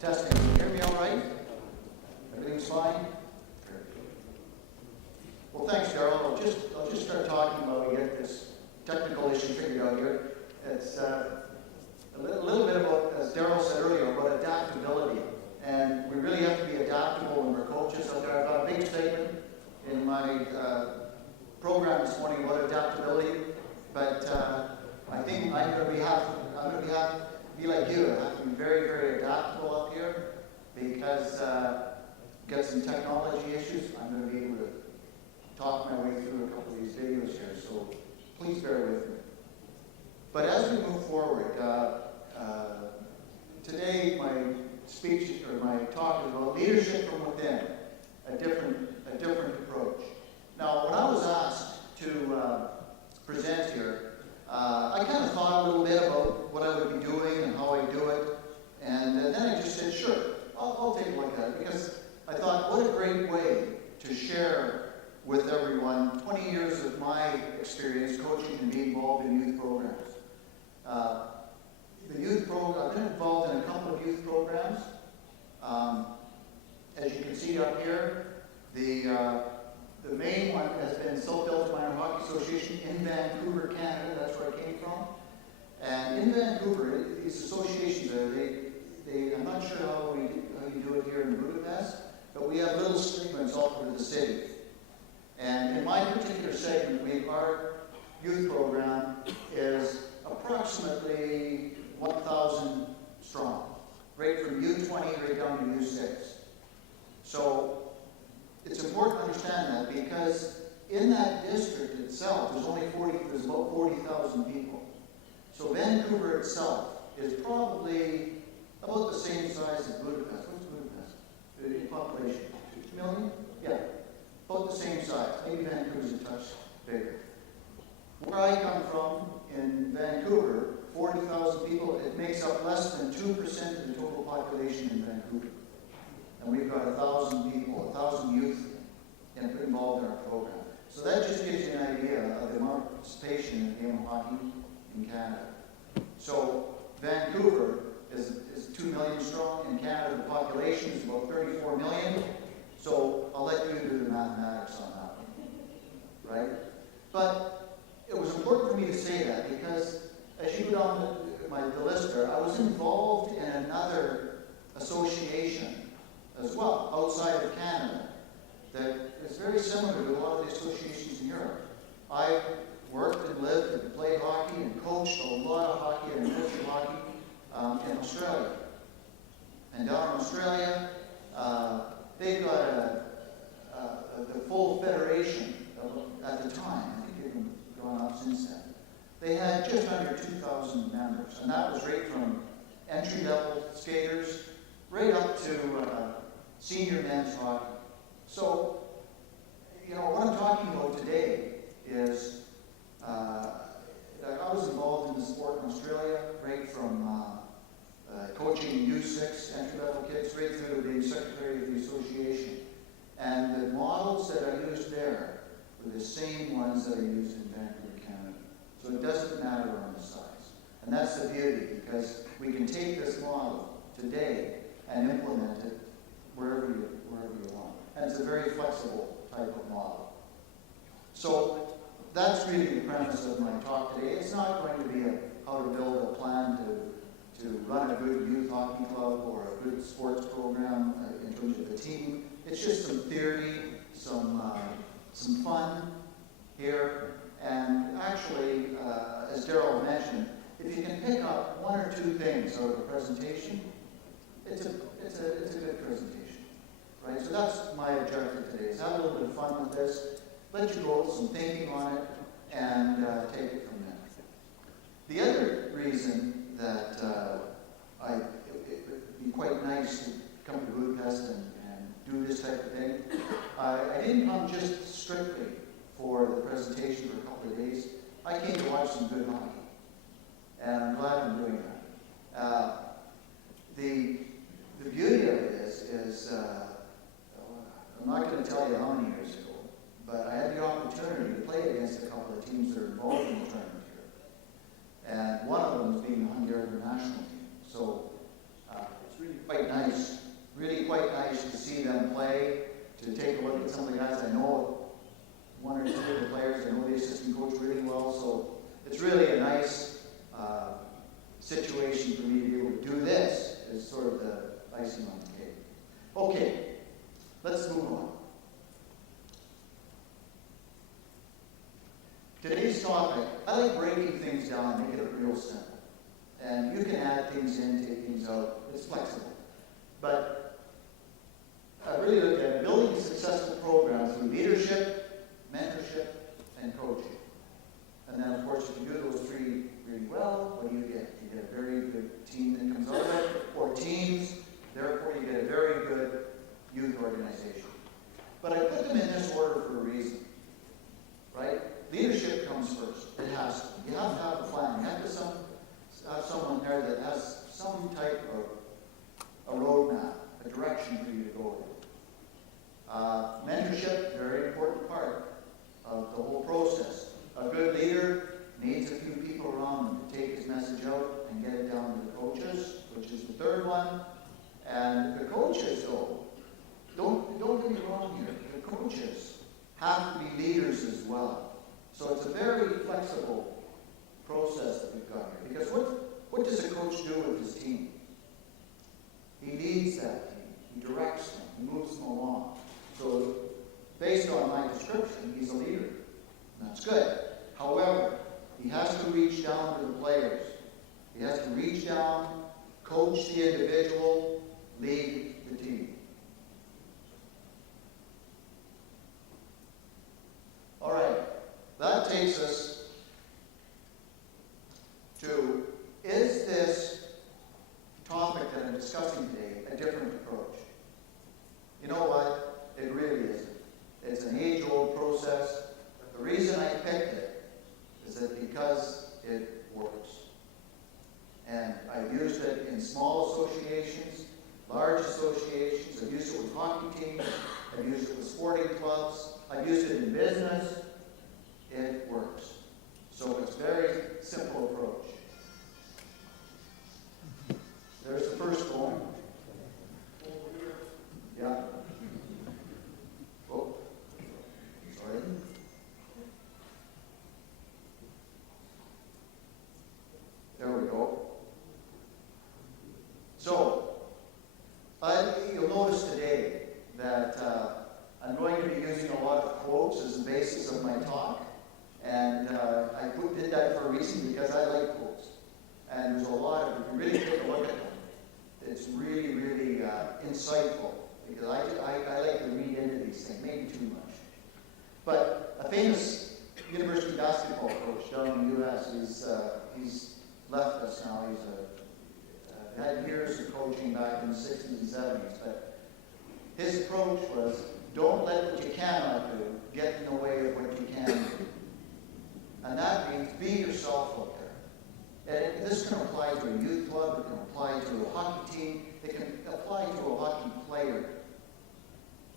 Testing. Can you hear me all right? Everything's fine? Well, thanks, Daryl. I'll just start talking while we get this technical issue figured out here. It's a little bit about, as Daryl said earlier, about adaptability. And we really have to be adaptable when we're coaches out there. I've got a big statement in my program this morning about adaptability, but I think I'm going to be like you. I have to be very, very adaptable up here because got some technology issues. I'm going to be able to talk my way through a couple of these videos here, so please bear with me. But as we move forward, today my speech or my talk is about leadership from within, a different approach. Now, when I was asked to present here, I kind of thought a little bit about what I would be doing and how I do it, and then I just said, sure, I'll take a look at it, because I thought, what a great way to share with everyone 20 years of my experience coaching and being involved in youth programs. I've been involved in a couple of youth programs. As you can see up here, the main one has been South Minor Hockey Association in Vancouver, Canada. That's where I came from. And in Vancouver, these associations I'm not sure how you do it here in Budapest, but we have little segments all over the city. And in my particular segment, our youth program is approximately 1,000 strong, right from U20 right down to U6. So it's important to understand that, because in that district itself, there's about 40,000 people. So Vancouver itself is probably about the same size as Budapest. What's Budapest? The population? 2 million? Yeah, about the same size. Maybe Vancouver's a touch bigger. Where I come from, in Vancouver, 40,000 people, it makes up less than 2% of the total population in Vancouver. And we've got 1,000 people, 1,000 youth involved in our program. So that just gives you an idea of the amount of participation in the game of hockey in Canada. So Vancouver is 2 million strong. In Canada, the population is about 34 million. So I'll let you do the mathematics on that one, right? But it was important for me to say that because as you go down the list there, I was involved in another association as well, outside of Canada, that is very similar to a lot of the associations in Europe. I worked and lived and played hockey and coached a lot of hockey and coached hockey in Australia. And down in Australia, they've got the full federation at the time. I think they've gone up since then. They had just under 2,000 members, and that was right from entry-level skaters right up to senior men's hockey. So, what I'm talking about today is I was involved in the sport in Australia, right from coaching U6 entry-level kids right through to being secretary of the association. And the models that I used there were the same ones that I used in Vancouver, Canada. So it doesn't matter on the size. And that's the beauty, because we can take this model today and implement it wherever you want. And it's a very flexible type of model. So that's really the premise of my talk today. It's not going to be how to build a plan to run a good youth hockey club or a good sports program in terms of the team. It's just some theory, some fun here. And actually, as Daryl mentioned, if you can pick up one or two things out of a presentation, it's a good presentation, right? So that's my objective today, is have a little bit of fun with this, let you go with some thinking on it, and take it from there. The other reason that it would be quite nice to come to Budapest and do this type of thing, I didn't come just strictly for the presentation for a couple of days. I came to watch some good hockey, and I'm glad I'm doing that. The beauty of it is I'm not going to tell you how many years ago, but I had the opportunity to play against a couple of teams that are involved in the tournament here. And one of them was being the Hungarian national team. So it's really quite nice. Really quite nice to see them play, to take a look at some of the guys. I know one or two of the players. I know the assistant coach really well, so it's really a nice situation for me to be able to do this as sort of the icing on the cake. Okay, let's move on. Today's topic, I like breaking things down, make it real simple. And you can add things in, take things out. It's flexible. But I really looked at building a successful program through leadership, mentorship, and coaching. And then, of course, if you do those three really well, what do you get? You get a very good team that comes out of it, or teams. Therefore, you get a very good youth organization. But I put them in this order for a reason, right? Leadership comes first. It has to. You have to have a plan. You have to have someone there that has some type of a roadmap, a direction for you to go in. Mentorship, very important part of the whole process. A good leader needs a few people around him to take his message out and get it down to the coaches, which is the third one. And the coaches, though, don't get me wrong here. The coaches have to be leaders as well. So it's a very flexible process that we've got here. Because what does a coach do with his team? He leads that team. He directs them. He moves them along. So based on my description, he's a leader. And that's good. However, he has to reach down to the players. He has to reach down, coach the individual, lead the team. All right. That takes us to, is this topic that I'm discussing today a different approach? You know what? It really isn't. It's an age-old process. The reason I picked it is that because it works. And I've used it in small associations, large associations. I've used it with hockey teams. I've used it with sporting clubs. I've used it in business. It works. So it's a very simple approach. There's the first one. Yeah. Oh, sorry. There we go. So, you'll notice today that I'm going to be using a lot of quotes as the basis of my talk. And I did that for a reason, because I like quotes. And there's a lot of, if you really take a look at them, it's really, really insightful. Because I like to read into these things, maybe too much. But a famous university basketball coach down in the U.S., he's left us now. He's had years of coaching back in the 60s and 70s. But his approach was, don't let what you cannot do get in the way of what you can do. And that means be yourself out there. And this can apply to a youth club, it can apply to a hockey team, it can apply to a hockey player.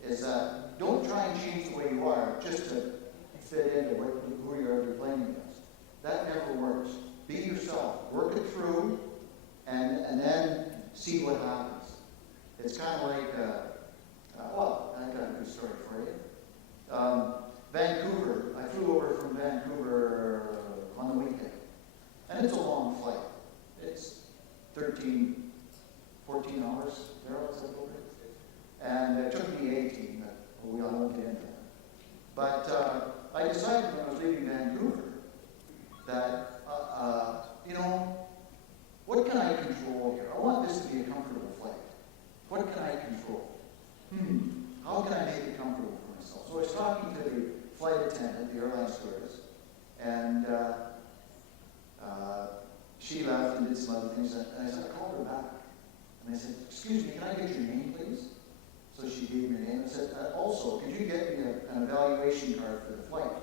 Is that don't try and change the way you are just to fit into who you're playing against. That never works. Be yourself. Work it through, and then see what happens. It's kind of like, well, I got a good story for you. Vancouver, I flew over from Vancouver on the weekend. And it's a long flight. It's 13, 14 hours, thereabouts, I believe. And it took me 18, but I won't get into that. But I decided when I was leaving Vancouver that, what can I control here? I want this to be a comfortable flight. What can I control? How can I make it comfortable for myself? So I was talking to the flight attendant, the airline stewardess, and she left and did some other things. And I said, I called her back. And I said, excuse me, can I get your name, please? So she gave me her name and said, also, could you get me an evaluation card for the flight?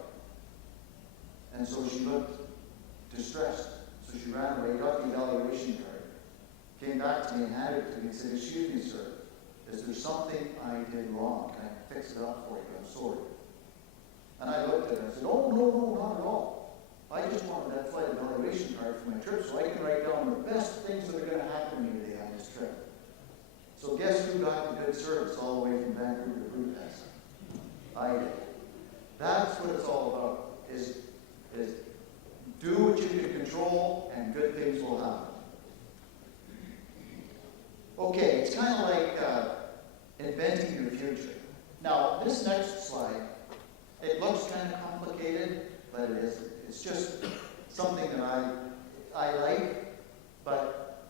And so she looked distressed. So she ran away, got the evaluation card, came back to me and handed it to me and said, excuse me, sir, is there something I did wrong? Can I fix it up for you? I'm sorry. And I looked at her and said, oh, no, not at all. I just wanted that flight evaluation card for my trip so I can write down the best things that are going to happen to me today on this trip. guess who got the good service all the way from Vancouver to Budapest? I did. That's what it's all about, is do what you can control and good things will happen. Okay, it's kind of like inventing your future. Now, this next slide, it looks kind of complicated, but it isn't. It's just something that I like, but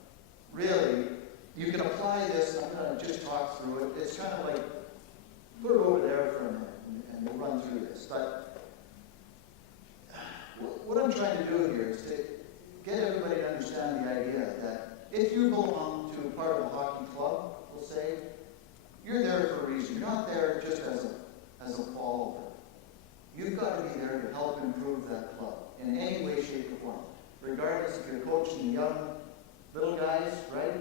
really, you can apply this. I'm going to just talk through it. It's kind of like, put it over there for a minute, and we'll run through this. But what I'm trying to do here is to get everybody to understand the idea that if you belong to a part of a hockey club, we'll say, you're there for a reason. You're not there just as a follower. You've got to be there to help improve that club in any way, shape, or form. Regardless if you're coaching the young little guys, right?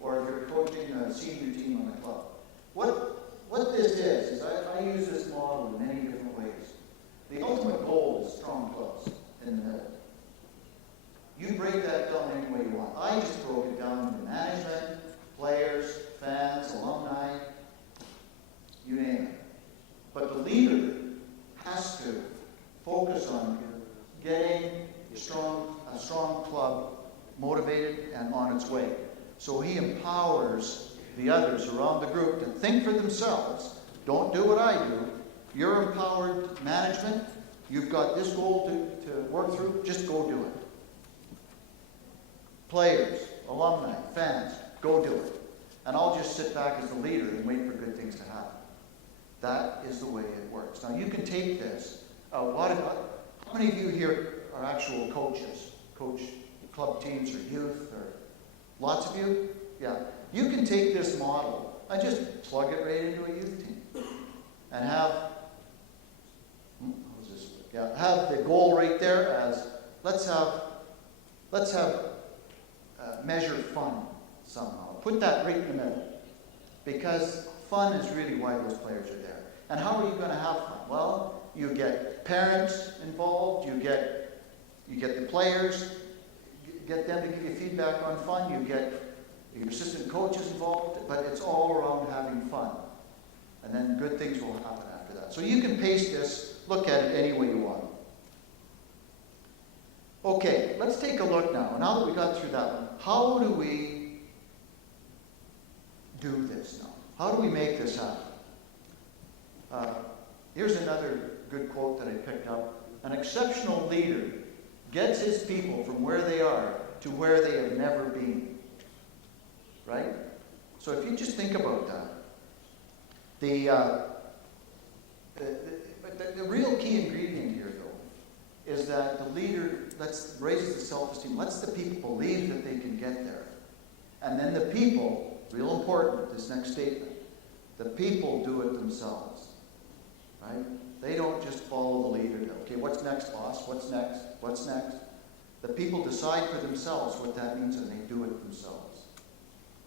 Or if you're coaching a senior team on the club. What this is I use this model in many different ways. The ultimate goal is strong clubs in the middle. You break that down any way you want. I just broke it down into management, players, fans, alumni, you name it. But the leader has to focus on getting a strong club motivated and on its way. So he empowers the others around the group to think for themselves. Don't do what I do. You're empowered management. You've got this goal to work through. Just go do it. Players, alumni, fans, go do it. And I'll just sit back as the leader and wait for good things to happen. That is the way it works. Now you can take this. How many of you here are actual coaches? Coach club teams or youth or lots of you? Yeah. You can take this model and just plug it right into a youth team. And have the goal right there as let's have measure fun somehow. Put that right in the middle. Because fun is really why those players are there. And how are you going to have fun? Well, you get parents involved, you get the players, get them to give you feedback on fun, you get your assistant coaches involved, but it's all around having fun. And then good things will happen after that. So you can paste this, look at it any way you want. Okay, let's take a look now. Now that we got through that one, how do we do this now? How do we make this happen? Here's another good quote that I picked up. An exceptional leader gets his people from where they are to where they have never been. Right? So if you just think about that, the real key ingredient here, though, is that the leader raises the self-esteem, lets the people believe that they can get there. And then the people, real important, this next statement, the people do it themselves. Right? They don't just follow the leader. Okay, what's next, boss? What's next? What's next? The people decide for themselves what that means and they do it themselves.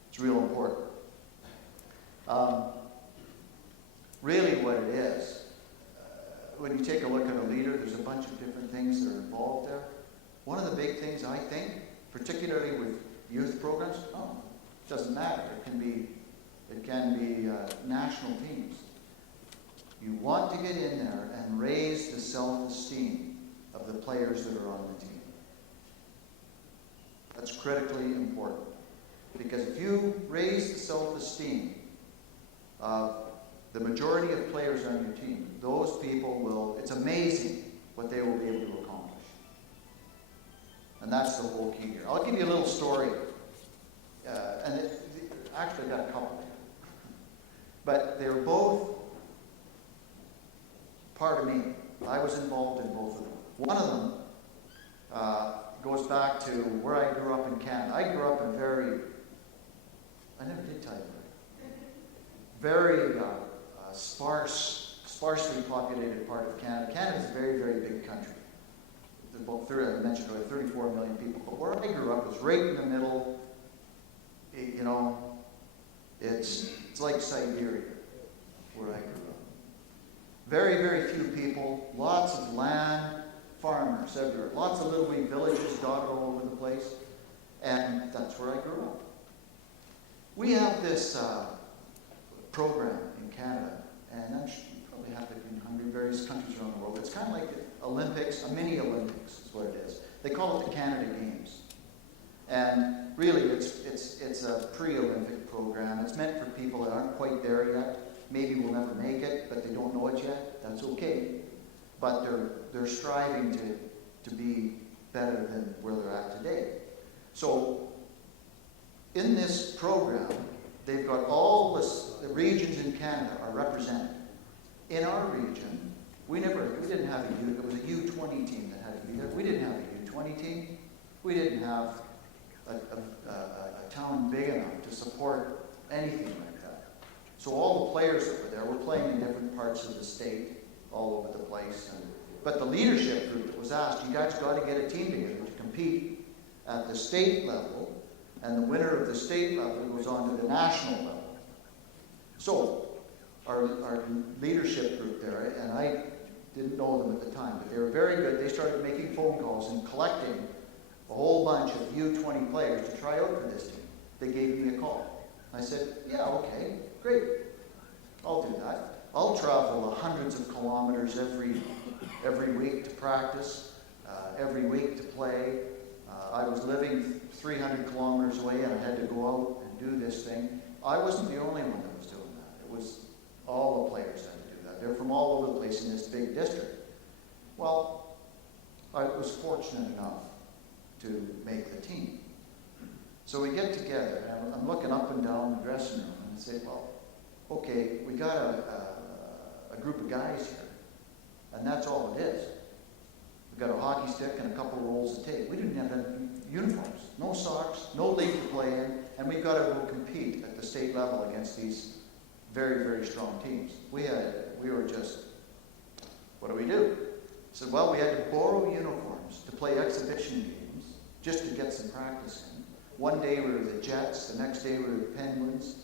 It's real important. Really what it is, when you take a look at a leader, there's a bunch of different things that are involved there. One of the big things, I think, particularly with youth programs, it doesn't matter. It can be national teams. You want to get in there and raise the self-esteem of the players that are on the team. That's critically important. Because if you raise the self-esteem of the majority of players on your team, those people will, it's amazing what they will be able to accomplish. And that's the whole key here. I'll give you a little story. Actually, I got a couple. But they were both part of me. I was involved in both of them. One of them goes back to where I grew up in Canada. I grew up in I never did tell you that. Very sparsely populated part of Canada. Canada is a very, very big country. There's about 34 million people. But where I grew up was right in the middle. It's like Siberia, where I grew up. Very, very few people, lots of land, farmers everywhere. Lots of little wee villages dotted all over the place. And that's where I grew up. We have this program in Canada, and I'm sure you probably have it in Hungary, various countries around the world. It's kind of like the Olympics, a mini Olympics is what it is. They call it the Canada Games. And really, it's a pre-Olympic program. It's meant for people that aren't quite there yet. Maybe will never make it, but they don't know it yet. That's okay. But they're striving to be better than where they're at today. So in this program, they've got all the regions in Canada are represented. In our region, we didn't have a U. It was a U20 team that had to be there. We didn't have a U20 team. We didn't have a town big enough to support anything like that. So all the players that were there were playing in different parts of the state, all over the place. But the leadership group that was asked, you guys got to get a team together to compete at the state level, and the winner of the state level goes on to the national level. So our leadership group there, and I didn't know them at the time, but they were very good. They started making phone calls and collecting a whole bunch of U20 players to try out for this team. They gave me a call. I said, yeah, okay, great. I'll do that. I'll travel hundreds of kilometers every week to practice, every week to play. I was living 300 kilometers away and I had to go out and do this thing. I wasn't the only one that was doing that. It was all the players had to do that. They're from all over the place in this big district. Well, I was fortunate enough to make the team. So we get together, and I'm looking up and down the dressing room, and I say, well, okay, we got a group of guys here, and that's all it is. We've got a hockey stick and a couple of rolls of tape. We didn't have any uniforms, no socks, no league to play in, and we've got to go compete at the state level against these very, very strong teams. We were just, what do we do? So, well, we had to borrow uniforms to play exhibition games just to get some practice in. One day we were the Jets, the next day we were the Penguins.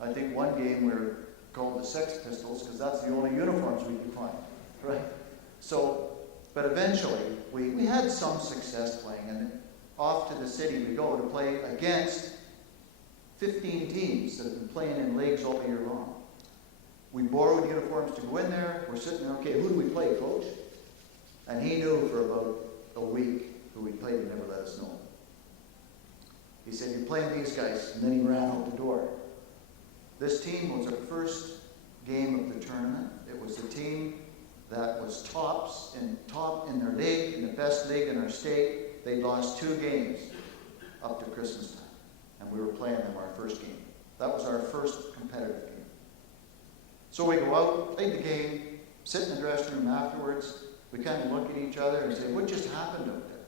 I think one game we were called the Sex Pistols because that's the only uniforms we could find, right? So, but eventually we had some success playing, and off to the city we go to play against 15 teams that have been playing in leagues all year long. We borrowed uniforms to go in there. We're sitting there, okay, who do we play, coach? And he knew for about a week who we played and never let us know. He said, you're playing these guys, and then he ran out the door. This team was our first game of the tournament. It was the team that was top in their league, in the best league in our state. They lost 2 games up to Christmas time, and we were playing them our first game. That was our first competitive game. So we go out, play the game, sit in the dressing room afterwards. We kind of look at each other and say, what just happened out there?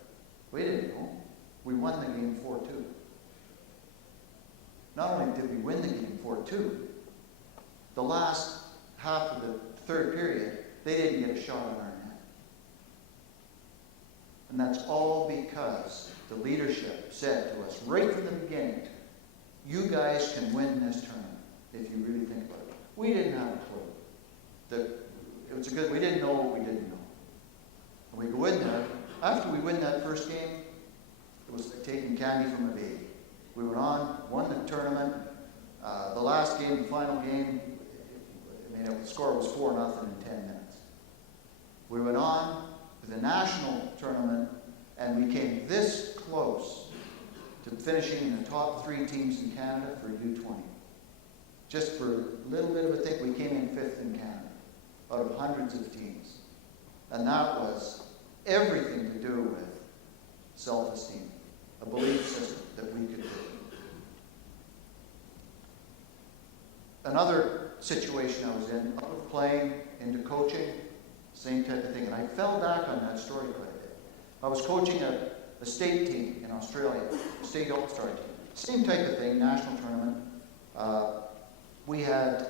We didn't know. We won the game 4-2. Not only did we win the game 4-2, the last half of the third period, they didn't get a shot on our net. And that's all because the leadership said to us right from the beginning, you guys can win this tournament if you really think about it. We didn't have a clue. We didn't know what we didn't know. And we go in there. After we win that first game, it was like taking candy from a baby. We went on, won the tournament. The last game, the final game, the score was 4-0 in 10 minutes. We went on to the national tournament, and we came this close to finishing in the top 3 teams in Canada for U20. Just for a little bit of a thing, we came in 5th in Canada out of hundreds of teams. And that was everything to do with self-esteem, a belief system that we could do. Another situation I was in, out of playing into coaching, same type of thing. And I fell back on that story quite a bit. I was coaching a state team in Australia, a state all-star team. Same type of thing, national tournament. We had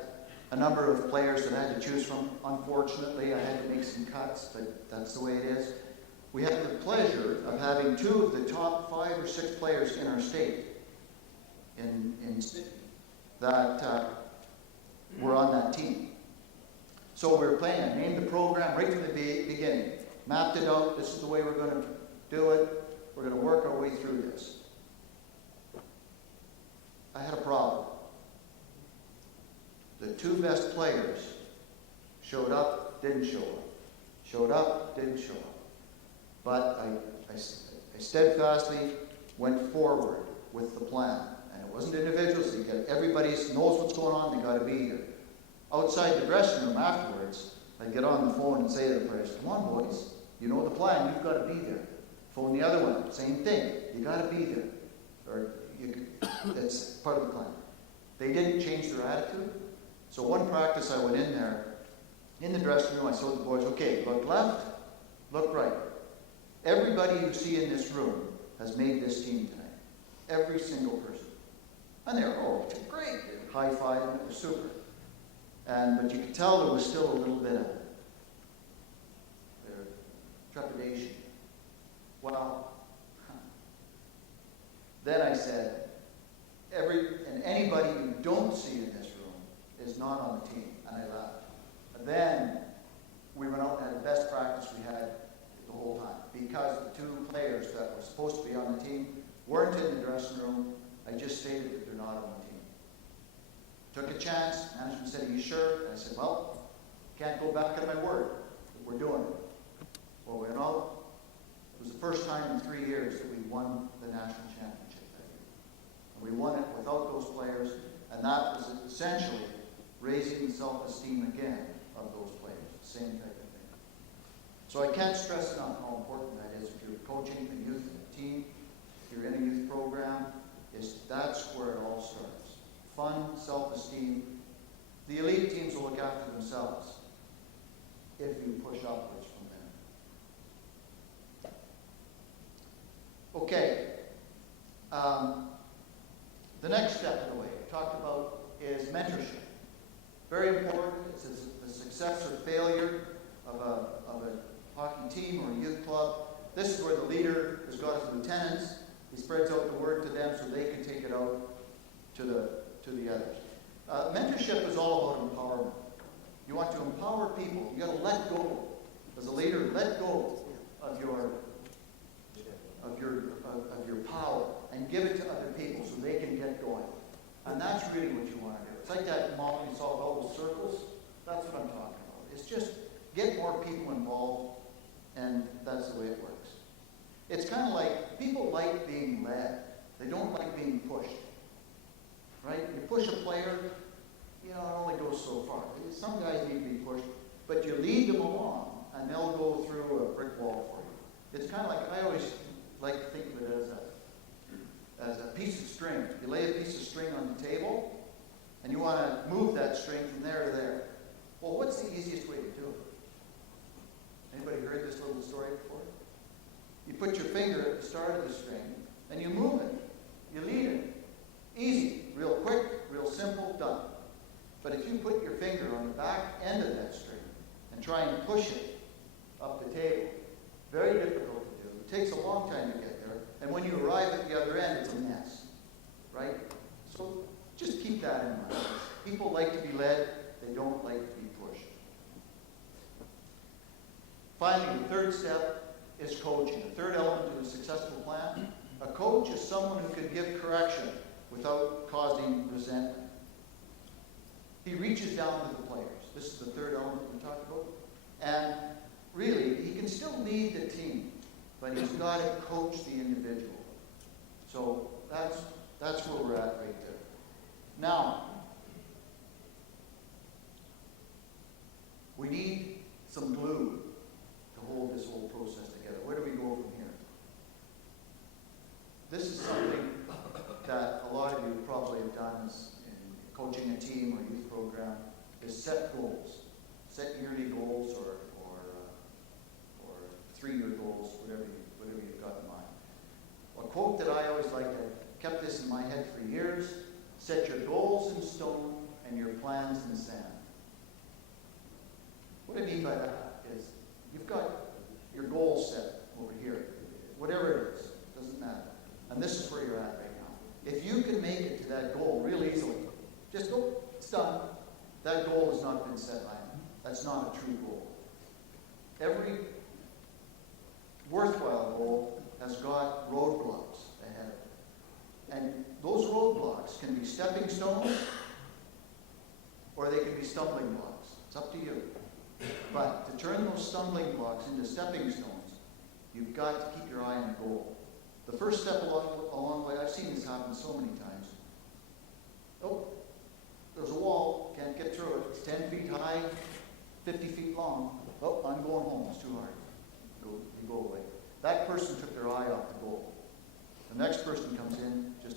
a number of players that I had to choose from. Unfortunately, I had to make some cuts, but that's the way it is. We had the pleasure of having 2 of the top 5 or 6 players in our state in Sydney that were on that team. So we were playing. I named the program right from the beginning. Mapped it out. This is the way we're going to do it. We're going to work our way through this. I had a problem. The two best players showed up, didn't show up. Showed up, didn't show up. But I steadfastly went forward with the plan. And it wasn't individuals. Everybody knows what's going on. They got to be here. Outside the dressing room afterwards, I'd get on the phone and say to the players, come on, boys. You know the plan. You've got to be there. Phone the other one. Same thing. You got to be there. That's part of the plan. They didn't change their attitude. So one practice I went in there, in the dressing room, I told the boys, okay, look left, look right. Everybody you see in this room has made this team tonight. Every single person. And they're, oh, great. High-fiving, it was super. But you could tell there was still a little bit of trepidation. Well, then I said, anybody you don't see in this room is not on the team. And I laughed. And then we went out and had the best practice we had the whole time. Because the two players that were supposed to be on the team weren't in the dressing room, I just stated that they're not on the team. Took a chance. Management said, are you sure? And I said, well, can't go back on my word. We're doing it. Well, we know it was the first time in 3 years that we won the national championship that year. And we won it without those players, and that was essentially raising the self-esteem again of those players. Same type of thing. So I can't stress enough how important that is if you're coaching a youth team, if you're in a youth program, that's where it all starts. Fun, self-esteem. The elite teams will look after themselves if you push upwards from there. Okay. The next step in the way I talked about is mentorship. Very important. It's the success or failure of a hockey team or a youth club. This is where the leader has got his lieutenants. He spreads out the word to them so they can take it out to the others. Mentorship is all about empowerment. You want to empower people. You got to let go. As a leader, let go of your power and give it to other people so they can get going. And that's really what you want to do. It's like that model you saw of all those circles. That's what I'm talking about. It's just get more people involved, and that's the way it works. It's kind of like people like being led. They don't like being pushed. Right? You push a player, it only goes so far. Some guys need to be pushed, but you lead them along, and they'll go through a brick wall for you. It's kind of like, I always like to think of it as a piece of string. You lay a piece of string on the table, and you want to move that string from there to there. Well, what's the easiest way to do it? Anybody heard this little story before? You put your finger at the start of the string, and you move it. You lead it. Easy, real quick, real simple, done. But if you put your finger on the back end of that string and try and push it up the table, very difficult to do. It takes a long time to get there, and when you arrive at the other end, it's a mess, right? So just keep that in mind. People like to be led, they don't like to be pushed. Finally, the third step is coaching. The third element of a successful plan. A coach is someone who can give correction without causing resentment. He reaches down to the players. This is the third element we talked about. And really, he can still lead the team, but he's got to coach the individual. So that's where we're at right there. Now, we need some glue to hold this whole process together. Where do we go from here? This is something that a lot of you probably have done in coaching a team or youth program, is set goals. Set yearly goals or 3-year goals, whatever you've got in mind. A quote that I always like, I've kept this in my head for years: set your goals in stone and your plans in sand. What I mean by that is you've got your goal set over here. Whatever it is, doesn't matter. And this is where you're at right now. If you can make it to that goal real easily, just go, it's done. That goal has not been set high. That's not a true goal. Every worthwhile goal has got roadblocks ahead of it. And those roadblocks can be stepping stones, or or they can be stumbling blocks. It's up to you. But to turn those stumbling blocks into stepping stones, you've got to keep your eye on the goal. The first step along the way, I've seen this happen so many times. Oh, there's a wall, can't get through it. It's 10 feet high, 50 feet long. Oh, I'm going home, it's too hard. You go away. That person took their eye off the goal. The next person comes in, just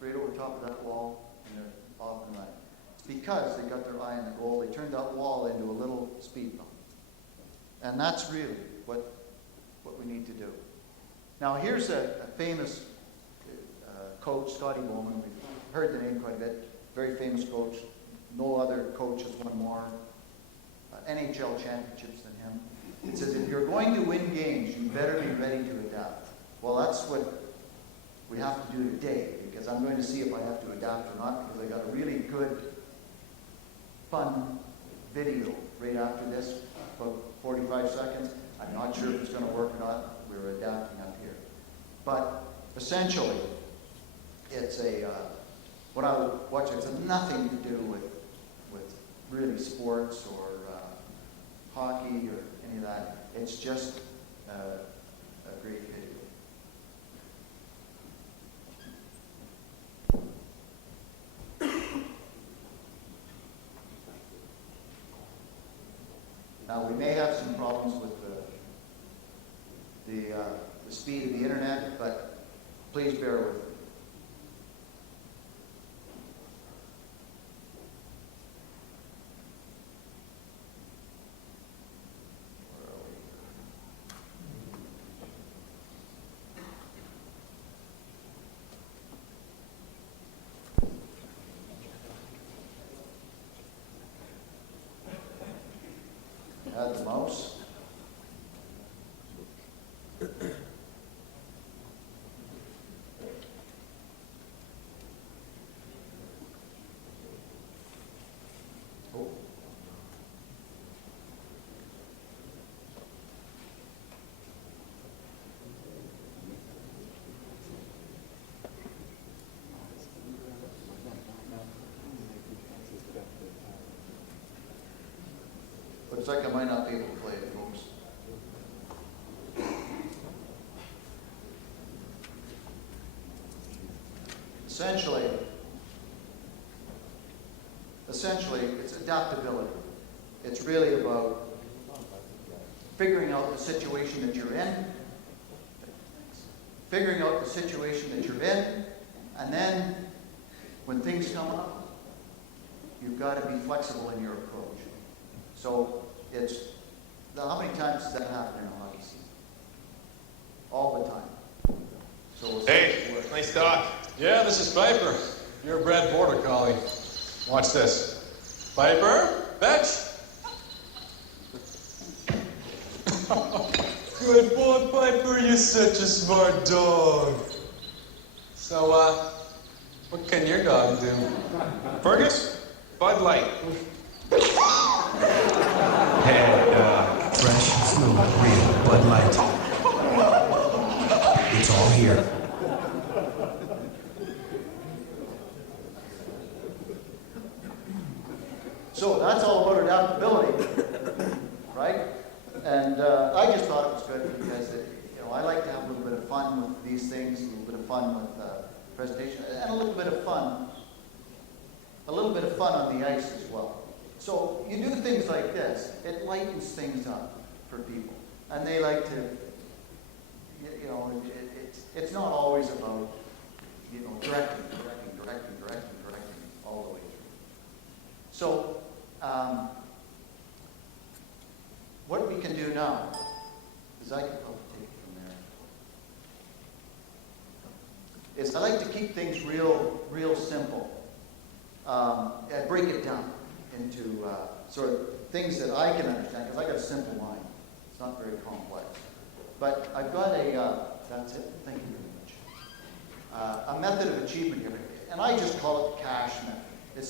right over top of that wall, and they're off and running. It's because they got their eye on the goal. They turned that wall into a little speed bump. And that's really what we need to do. Now, here's a famous coach, Scotty Bowman. We've heard the name quite a bit. Very famous coach. No other coach has won more NHL championships than him. It says, if you're going to win games, you better be ready to adapt. Well, that's what we have to do today, because I'm going to see if I have to adapt or not, because I got a really good, fun video right after this, about 45 seconds. I'm not sure if it's going to work or not. We're adapting up here. But essentially, it's what I would watch, it's nothing to do with really sports or hockey or any of that. It's just a great video. Now, we may have some problems with the speed of the internet, but please bear with me. Add the mouse. Oh. Looks like I might not be able to play it, folks. Essentially, it's adaptability. It's really about figuring out the situation that you're in, and then when things come up, you've got to be flexible in your approach. So how many times does that happen in a hockey season? All the time. So hey, nice talk. Yeah, this is Piper. You're a bred border collie. Watch this. Piper, fetch. Good boy, Piper. You're such a smart dog. So, what can your dog do? Fergus, Bud Light. Fresh, smooth, real Bud Light. It's all here. So that's all about adaptability, right? And I just thought it was good because I like to have a little bit of fun with these things, a little bit of fun with presentation, and a little bit of fun on the ice as well. So you do things like this, it lightens things up for people, and they like to, it's not always about, directing all the way through. So what we can do now is I can probably take it from there. Is I like to keep things real simple and break it down into sort of things that I can understand, because I got a simple mind. It's not very complex. But I've got that's it, thank you very much. A method of achievement here, and I just call it the cash method. It's